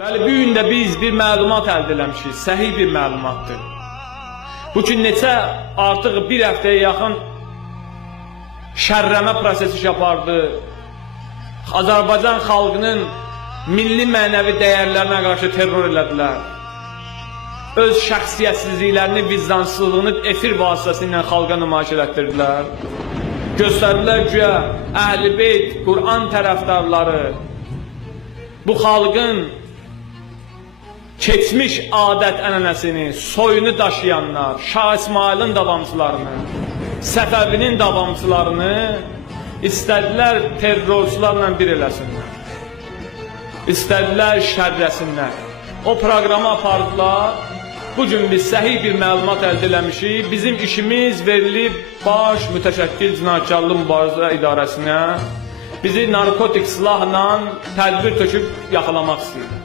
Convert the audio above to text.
Bəli, bu gün də biz bir məlumat əldə eləmişik, səhih bir məlumatdır. Bu ki, neçə artıq bir həftəyə yaxın şərrəmə prosesi apardı. Azərbaycan xalqının milli mənəvi dəyərlərinə qarşı terror elədilər. Öz şəxsiyyətsizliklərini, vicdansızlığını efir vasitəsilə xalqa nümayiş elətdirdilər. Göstərdilər ki, Əhl-i Beyt, Qur'an tərəfdarları, bu xalqın keçmiş adət ənənəsini, soyunu daşıyanlar, Şah İsmailin davamçılarını, Səfəvinin davamçılarını istədilər terrorçularla bir eləsinlər. İstədilər şərrəsinlər. O proqramı apardılar. Bugün biz səhih bir məlumat əldə eləmişik. Bizim işimiz verilib baş mütəşəkkil cinayətkarlıq mübarizə idarəsinə. Bizi narkotik silahla tədbir töküb yaxalamaq istəyir.